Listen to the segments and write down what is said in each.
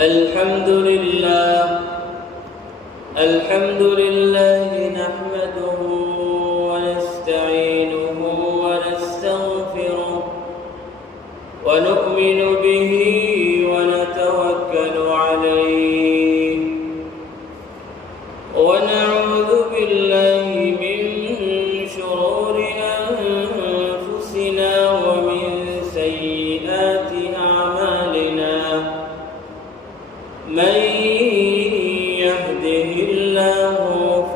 الحمد لله نحمده ونستعينه ونستغفره ونؤمن به ونتوكل عليه ونعوذ بالله من شرور أنفسنا ومن سيئات أعمالنا من يهده الله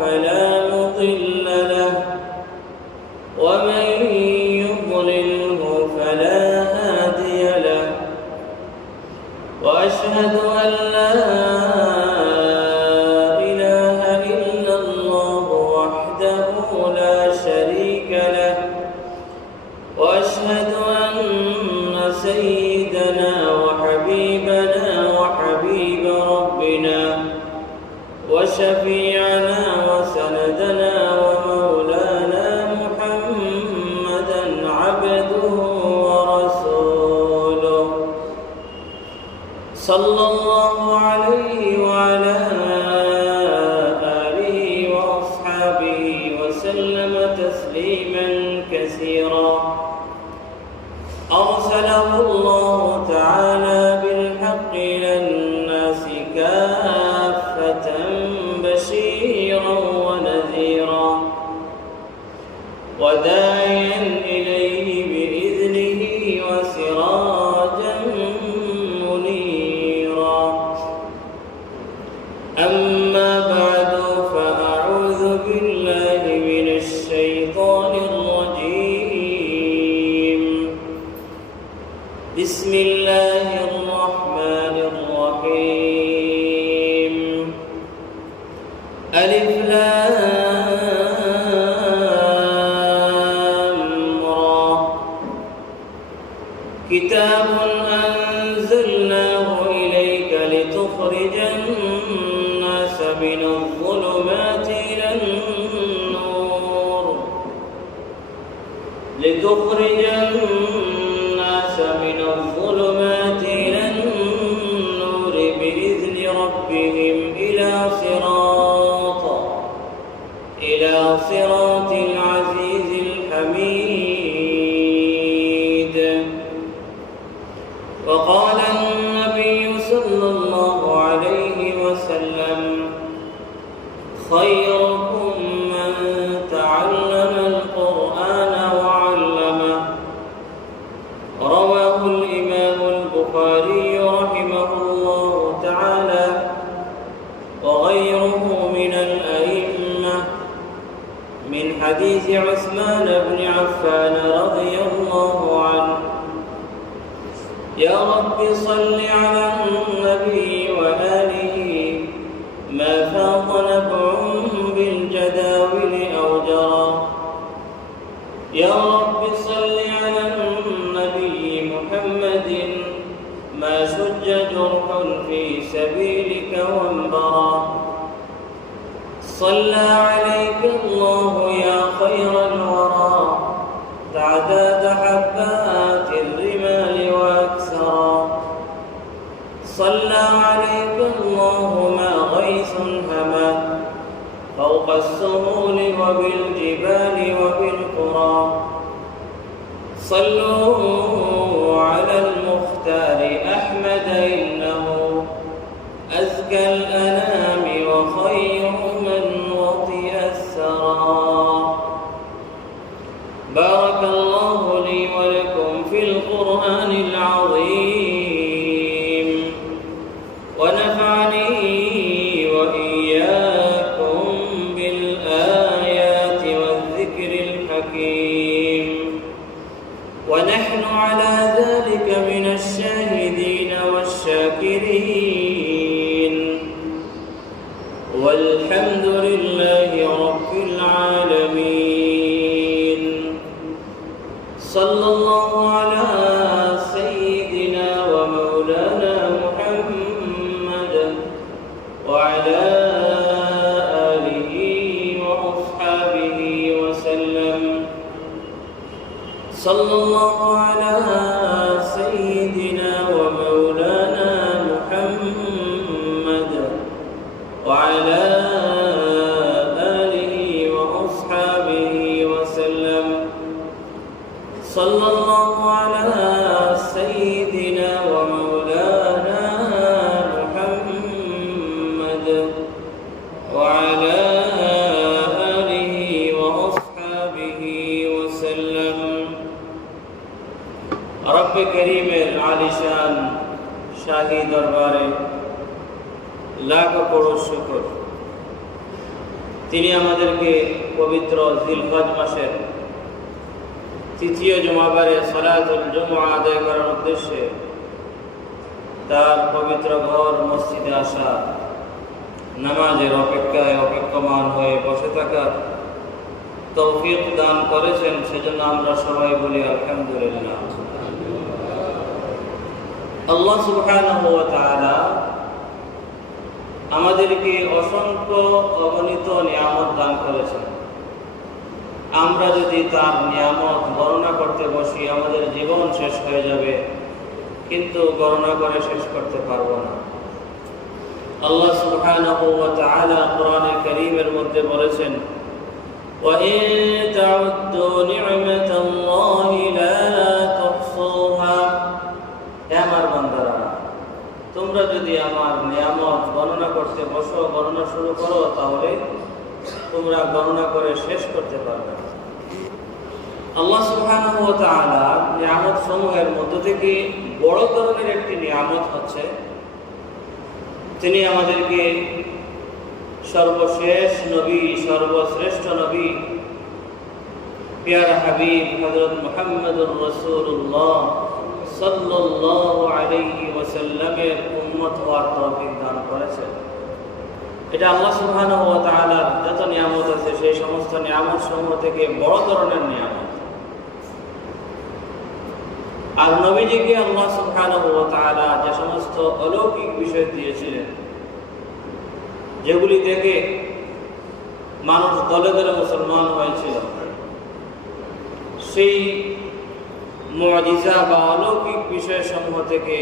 فلا مضل له ومن يضلله فلا هادي له وأشهد أن لا إله إلا الله وحده لا شريك له وأشهد أن سيدنا وحبيبنا وحبيب ربنا وشفيعنا وسندنا ومولانا محمدا عبده ورسوله صلى الله عليه وعلى آله وأصحابه وسلم تسليما كثيرا أرسله الله تعالى بالحق إلى الناس كافة بشيرا ونذيرا وداعيا إليه بإذنه وسراجا منيرا أما بعد فأعوذ بالله من الشيطان الرجيم بسم الله الرحمن الرحيم ألف لام را كتاب أنزلناه إليك لتخرج الناس من الظلمات إلى النور من الظلمات إلى النور بإذن ربهم إلى صراط العزيز الحميد وقال النبي صلى الله عليه وسلم خيركم من تعلم القرآن وعلمه رواه الإمام البخاري رحمه الله تعالى وغيره من الأئمة من حديث عثمان بن عفان رضي الله عنه يا رب صل على النبي وآله ما فاض نبع بالجداول أو جرى يا رب صل على النبي محمد ما شج جرح في سبيلك وانبرى صلى عليك الله يا خير الورى تعداد حبات الرمال وأكسرا صلى عليك الله ما غيث هما فوق السهول وبالجبال وبالقرى صلوا على المختار أحمد إنه أزكى الأنام وخير من وطئ الثرى بارك الله لي ولكم في القرآن العظيم ونفعني وإياكم بالآيات والذكر الحكيم ونحن على ذلك من الشاهدين والشاكرين والحمد لله رب العالمين صلى الله على سيدنا ومولانا محمد وعلى آله وأصحابه وسلم صلى الله على سيدنا ومولانا محمد ইলাহি দরবারে লাখ করোড় শুকর। তিনি আমাদেরকে পবিত্র জিলহজ মাসের তৃতীয় জুমাবারে সালাতুল জুমআ আদায় করার উদ্দেশ্যে তার পবিত্র ঘর মসজিদে আসা, নামাজের অপেক্ষায় অপেক্ষমান হয়ে বসে থাকার তৌফিক দান করেছেন। সেজন্য আমরা সবাই বলি আলহামদুলিল্লাহ। আল্লাহ সুবহানাহু ওয়া তাআলা আমাদেরকে অসংখ্য অগণিত নিয়ামত দান করেছেন। আমরা যদি তার নিয়ামত গণনা করতে বসি আমাদের জীবন শেষ হয়ে যাবে, কিন্তু গণনা করে শেষ করতে পারবো না। আল্লাহ সুবহানাহু ওয়া তাআলা কোরআনে কারীমের মধ্যে বলেছেন, ওয়া ইন তাউদ্দু নি'মাতাল্লাহি লা তুহসুহা। হে আমার বান্দারা, তোমরা যদি আমার নিয়ামত গণনা করতে বসো, গণনা শুরু করো, তাহলে তোমরা গণনা করে শেষ করতে পারবে না। আল্লাহ সুবহানাহু ওয়া তাআলা নিয়ামত সমূহের মধ্য থেকে বড় ধরনের একটি নিয়ামত হচ্ছে তিনি আমাদেরকে সর্বশেষ নবী, সর্বশ্রেষ্ঠ নবী, প্যারা হাবিব হযরত মুহাম্মদুর রাসূলুল্লাহ সাল্লাল্লাহু আলাইহি ওয়াসাল্লামের উম্মত হওয়ার তৌফিক দান করেছেন। এটা আল্লাহ সুবহানাহু ওয়া তাআলার যত নিয়ামত আছে সেই সমস্ত নিয়ামত সমূহ থেকে বড় ধরনের নিয়ামত। আর নবীজিকে আল্লাহ সুবহানাহু ওয়া তাআলা যে সমস্ত অলৌকিক বিষয় দিয়েছিলেন, যেগুলি দেখে মানুষ দলে দলে মুসলমান হয়েছিল, সেই মুআজিজা বা অলৌকিক বিষয়সমূহ থেকে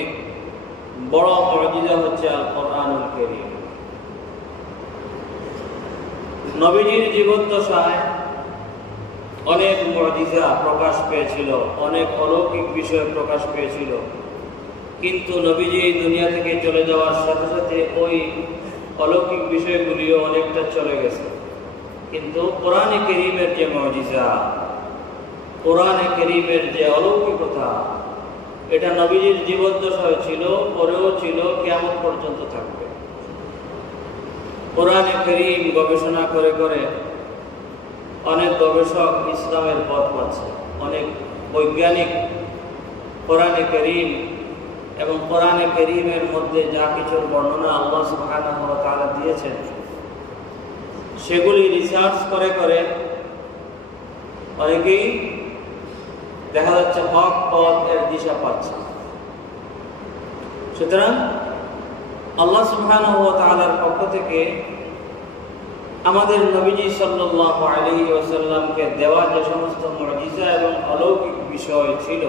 বড় মুআজিজা হচ্ছে আল কোরআনুল কারীম। নবীজির জীবদ্দশায় অনেক মুআজিজা প্রকাশ পেয়েছিল, অনেক অলৌকিক বিষয় প্রকাশ পেয়েছিল, কিন্তু নবীজি এই দুনিয়া থেকে চলে যাওয়ার সাথে সাথে ওই অলৌকিক বিষয়গুলিও অনেকটা চলে গেছে। কিন্তু কোরআনে কারীমের যে মুআজিজা, কোরআনে কারীমের যে অলৌকিকতা, এটা নবীজির জীবদ্দশায় ছিল, পরেও ছিল, কিয়ামত পর্যন্ত থাকবে। কোরআনে কারীম গবেষণা করে করে অনেক গবেষক ইসলামের পথ পাচ্ছে, অনেক বৈজ্ঞানিক কোরআনে কারীম এবং কোরআনে কারীমের মধ্যে যা কিছুর বর্ণনা আল্লাহ সুবহানাহু ওয়া তাআলা দিয়েছেন সেগুলি রিসার্চ করে করে অনেকেই দেখা যাচ্ছে হক পথ এর দিশা পাচ্ছে। সুতরাং আল্লাহ সুবহানাহু ওয়া তাআলার পক্ষ থেকে আমাদের নবীজি সাল্লাল্লাহু আলাইহি ওয়াসাল্লামকে দেওয়া যে সমস্ত মুআজিজা এবং অলৌকিক বিষয় ছিল,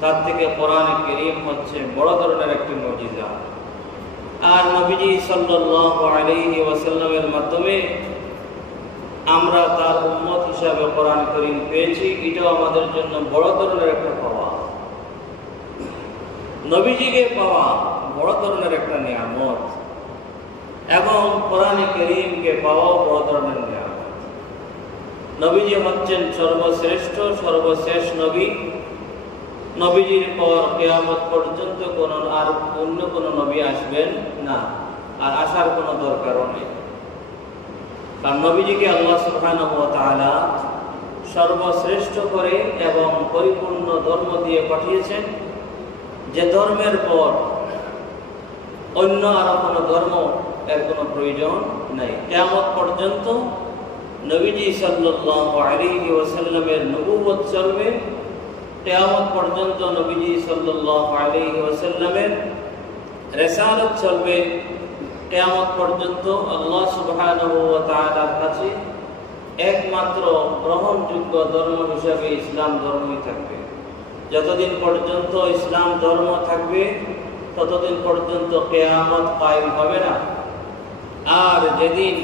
তার থেকে কোরআনে কারীম হচ্ছে বড় ধরনের একটি মুআজিজা। আর নবীজি সাল্লাল্লাহু আলাইহি ওয়াসাল্লামের মাধ্যমে আমরা তার উম্মত হিসাবে কোরআন কারীম পেয়েছি, এটাও আমাদের জন্য বড় ধরনের একটা পাওয়া। নবীজিকে পাওয়া বড় ধরনের একটা নিয়ামত এবং কোরআনে কারীমকে পাওয়াও বড় ধরনের নিয়ামত। নবীজি হচ্ছেন সর্বশ্রেষ্ঠ, সর্বশেষ নবী। নবীজির পর কিয়ামত পর্যন্ত আর অন্য কোনো নবী আসবেন না, আর আসার কোনো দরকারও নেই। কারণ নবীজিকে আল্লাহ সুবহানাহু ওয়া তাআলা সর্বশ্রেষ্ঠ করে এবং পরিপূর্ণ ধর্ম দিয়ে পাঠিয়েছেন, যে ধর্মের পর অন্য আরো কোনো ধর্ম এর কোনো প্রয়োজন নেই। কিয়ামত পর্যন্ত নবীজি সাল্লাল্লাহু আলাইহি ওয়াসাল্লামের নবুয়ত চলবে, কিয়ামত পর্যন্ত নবীজি সাল্লাল্লাহু আলাইহি ওয়াসাল্লামের রিসালাত চলবে, কিয়ামত পর্যন্ত আল্লাহ সুবহানাহু ওয়া তাআলার কাছে একমাত্র গ্রহণযোগ্য ধর্ম হিসাবে ইসলাম ধর্মই থাকবে। যতদিন পর্যন্ত ইসলাম ধর্ম থাকবে ততদিন পর্যন্ত কিয়ামত কায়েম হবে না। আর যেদিন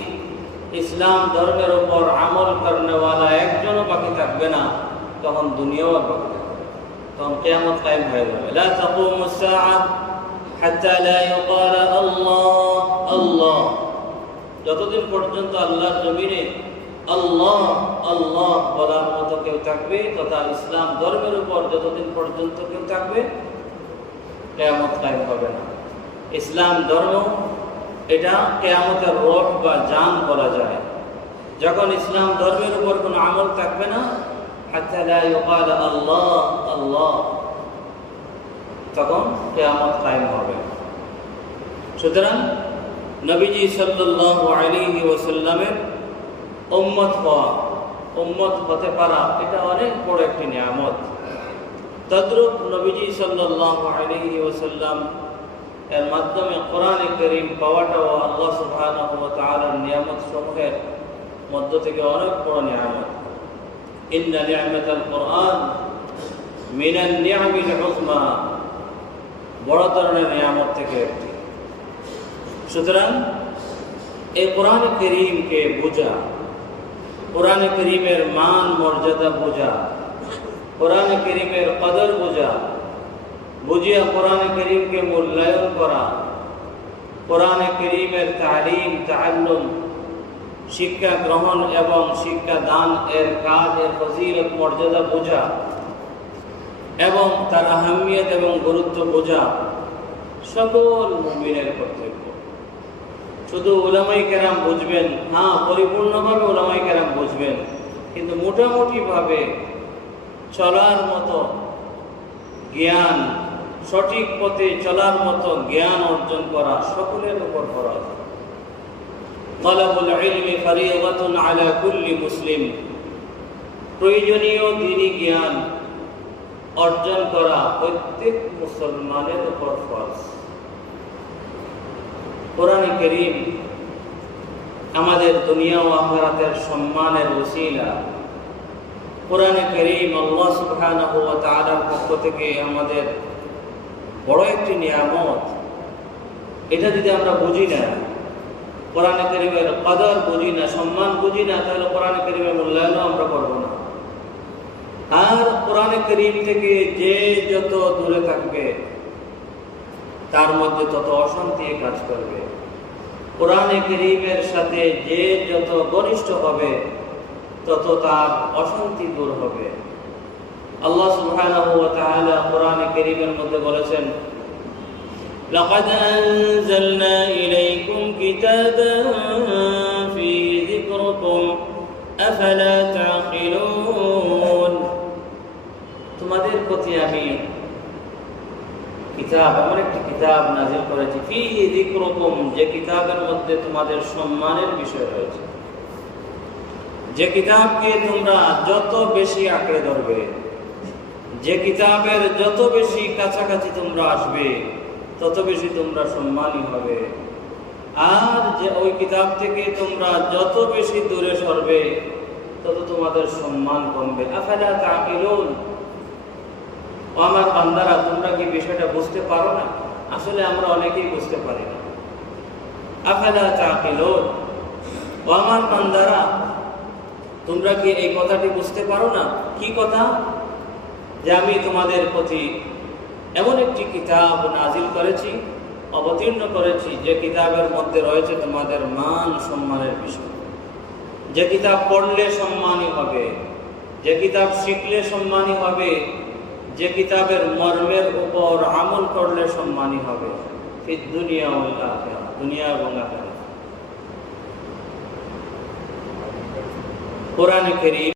ইসলাম ধর্মের উপর আমল করনেওয়ালা একজনও বাকি থাকবে না, তখন দুনিয়াও আর বাকি থাকবে না, তখন কিয়ামত কায়েম হয়ে যাবে। লা তাকুমুস সাআহ হাত্তা লা ইউকাল আল্লাহ আল্লাহ। যতদিন পর্যন্ত আল্লাহর জমিনে আল্লাহ আল্লাহ বলার মতো কেউ থাকবে, তথা ইসলাম ধর্মের উপর যতদিন পর্যন্ত কেউ থাকবে, কিয়ামত কায়েম হবে না। ইসলাম ধর্ম এটা কিয়ামতের রূহ বা জান বলা যায়। যখন ইসলাম ধর্মের উপর কোনো আমল থাকবে না, হাত্তা লা ইউকাল আল্লাহ আল্লাহ, তখন কিয়ামত কায়েম হবে। সুতরাং নবীজি সাল্লাল্লাহু আলাইহি ওয়াসাল্লামের উম্মত হতে পারা এটা অনেক বড় একটি নিয়ামত। তদ্রূপ নবীজি সাল্লাল্লাহু আলাইহি ওয়াসাল্লাম এর মাধ্যমে কোরআনে কারীম পাওয়াটাও আল্লাহ সুবহানাহু ওয়া তাআলার নিয়ামত সমূহের মধ্য থেকে অনেক বড় নিয়ামত। ইন্না নি'মাতাল কোরআন মিনান নি'মিল উযমা, বড় ধরনের নিয়ামত থেকে একটি। সুতরাং এই কোরআনে কারীমকে বোঝা, কোরআনে কারীমের মান মর্যাদা বোঝা, কোরআনে কারীমের কদর বোঝা, বুঝিয়া কোরআনে কারীমকে মূল্যায়ন করা, কোরআনে কারীমের তালিম তাআল্লুম শিক্ষা গ্রহণ এবং শিক্ষা দান এর কাজ, এর ফজিলত মর্যাদা বোঝা এবং তার আহমিয়ত এবং গুরুত্ব বোঝা সকল মুমিনের কর্তব্য। শুধু উলামায়ে কেরাম বুঝবেন, হ্যাঁ পরিপূর্ণভাবে উলামায়ে কেরাম বুঝবেন, কিন্তু মোটামুটিভাবে চলার মতো জ্ঞান, সঠিক পথে চলার মতো জ্ঞান অর্জন করা সকলের উপর ফরজ। তালাবুল ইলমি ফরিয়দাতুন আলা কুল্লি মুসলিম, প্রয়োজনীয় দ্বীনি জ্ঞান অর্জন করা প্রত্যেক মুসলমানের উপর ফরজ। কোরআনে কারীম আমাদের দুনিয়া ও আখিরাতের সম্মানের ওসিলা। কোরআনে কারীম আল্লাহ সুবহানাহু ওয়া তাআলার পক্ষ থেকে আমাদের বড় একটি নিয়ামত। এটা যদি আমরা বুঝি না, কোরআনে কারীমের কদর বুঝি না, সম্মান বুঝি না, তাহলে কোরআনে কারীমের মূল্যায়ন আমরা করব না। আর কোরআনে কারীম থেকে যে যত দূরে থাকবে তার মধ্যে তত অশান্তি কাজ করবে। কোরআনে কারীমের সাথে যে যত ঘনিষ্ঠ হবে তত তার অশান্তি দূর হবে। আল্লাহ সুবহানাহু ওয়া তাআলা কোরআনে কারীমের মধ্যে বলেছেন, লাকাদ আনজালনা ইলাইকুম কিতাবান ফীহি যিকরুকুম আফালা তাআকিলুন, তোমাদের প্রতি আমি কিতাব, এমন একটি কিতাব নাযিল করেছি, ফীহি যিকরুকুম, যে কিতাবের মধ্যে তোমাদের সম্মানের বিষয় রয়েছে। যে কিতাবকে তোমরা যত বেশি আঁকড়ে ধরবে, যে কিতাবের যত বেশি কাছাকাছি তোমরা আসবে, তত বেশি তোমরা সম্মানী হবে। আর যে ওই কিতাব থেকে তোমরা যত বেশি দূরে সরবে তত তোমাদের সম্মান কমবে। আফালা তাআকিলুন, ও আমার বান্দারা, তোমরা কি বিষয়টা বুঝতে পারো না? আসলে আমরা অনেকেই বুঝতে পারি না। আফালা তাআকিলুন, ও আমার বান্দারা, তোমরা কি এই কথাটি বুঝতে পারো না? কি কথা? যে আমি তোমাদের প্রতি এমন একটি কিতাব নাজিল করেছি, অবতীর্ণ করেছি, যে কিতাবের মধ্যে রয়েছে তোমাদের মান সম্মানের বিষয়। যে কিতাব পড়লে সম্মানী হবে, যে কিতাব শিখলে সম্মানী হবে, যে কিতাবের মর্মের উপর আমল করলে সম্মানী হবে, ফিদ দুনিয়া ওয়াল আখিরাহ, দুনিয়া এবং আখিরাত। কোরআনে কারীম